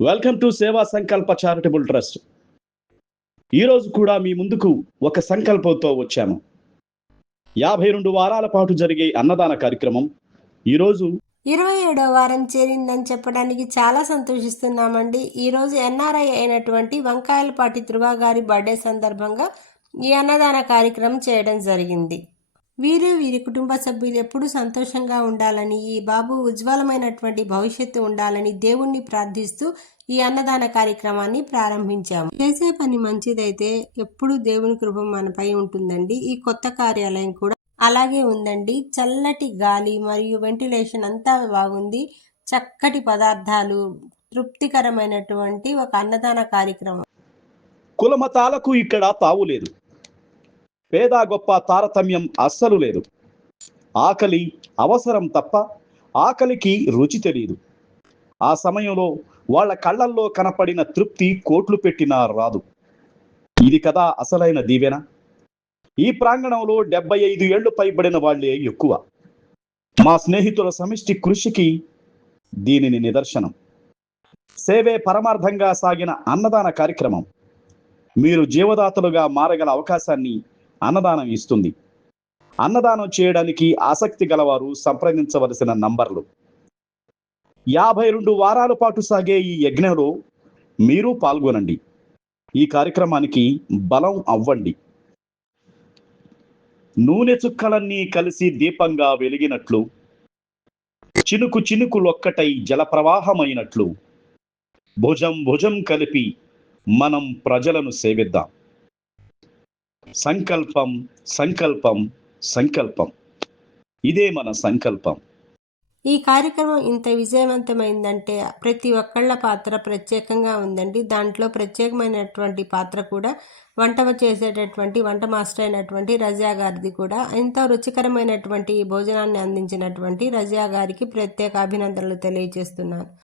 Welcome to సేవా సంకల్ప charitable trust ఈరోజు కూడా మీ ముందుకు ఒక సంకల్పంతో వచ్చాము. యాభై రెండు వారాల పాటు జరిగే అన్నదాన కార్యక్రమం ఈరోజు ఇరవై ఏడో వారం చేరిందని చెప్పడానికి చాలా సంతోషిస్తున్నామండి. ఈరోజు ఎన్ఆర్ఐ అయినటువంటి వంకాయలపాటి ధృవ గారి బర్త్డే సందర్భంగా ఈ అన్నదాన కార్యక్రమం చేయడం జరిగింది. వీరు వీరి కుటుంబ సభ్యులు ఎప్పుడూ సంతోషంగా ఉండాలని ఈ బాబు ఉజ్వలమైనటువంటి భవిష్యత్తు ఉండాలని దేవుణ్ణి ప్రార్థిస్తూ ఈ అన్నదాన కార్యక్రమాన్ని ప్రారంభించాము. చేసే పని మంచిదైతే ఎప్పుడూ దేవుని కృప మనపై ఉంటుందండి. ఈ కొత్త కార్యాలయం కూడా అలాగే ఉందండి. చల్లటి గాలి మరియు వెంటిలేషన్ అంతా బాగుంది. చక్కటి పదార్థాలు తృప్తికరమైనటువంటి ఒక అన్నదాన కార్యక్రమం. కులమతాలకు ఇక్కడ తావు లేదు. పేద గొప్ప తారతమ్యం అస్సలు లేదు. ఆకలి అవసరం తప్ప ఆకలికి రుచి తెలియదు ఆ సమయంలో వాళ్ళ కళ్ళల్లో కనపడిన తృప్తి కోట్లు పెట్టినా రాదు. ఇది కదా అసలైన దీవెన? ఈ ప్రాంగణంలో డెబ్బై ఐదు ఏళ్ళు పైబడిన వాళ్ళే ఎక్కువ. మా స్నేహితుల సమిష్టి కృషికి దీనిని నిదర్శనం. సేవే పరమార్థంగా సాగిన అన్నదాన కార్యక్రమం. మీరు జీవదాతలుగా మారగల అవకాశాన్ని అన్నదానం ఇస్తుంది. అన్నదానం చేయడానికి ఆసక్తి గలవారు సంప్రదించవలసిన నంబర్లు. యాభై రెండు వారాల పాటు సాగే ఈ యజ్ఞంలో మీరు పాల్గొనండి. ఈ కార్యక్రమానికి బలం అవ్వండి. నూనె చుక్కలన్నీ కలిసి దీపంగా వెలిగినట్లు చినుకు చినుకులొక్కటై జలప్రవాహమైనట్లు భుజం భుజం కలిపి మనం ప్రజలను సేవిద్దాం. సంకల్పం సంకల్పం సంకల్పం. ఇదే మన సంకల్పం. ఈ కార్యక్రమం ఇంత విజయవంతమైందంటే ప్రతి ఒక్కళ్ళ పాత్ర ప్రత్యేకంగా ఉందండి. దాంట్లో ప్రత్యేకమైనటువంటి పాత్ర కూడా వంట చేసేటటువంటి వంట మాస్టర్ అయినటువంటి రజయా గారిది కూడా ఎంతో రుచికరమైనటువంటి ఈ భోజనాన్ని అందించినటువంటి రజయా గారికి ప్రత్యేక అభినందనలు తెలియజేస్తున్నాను.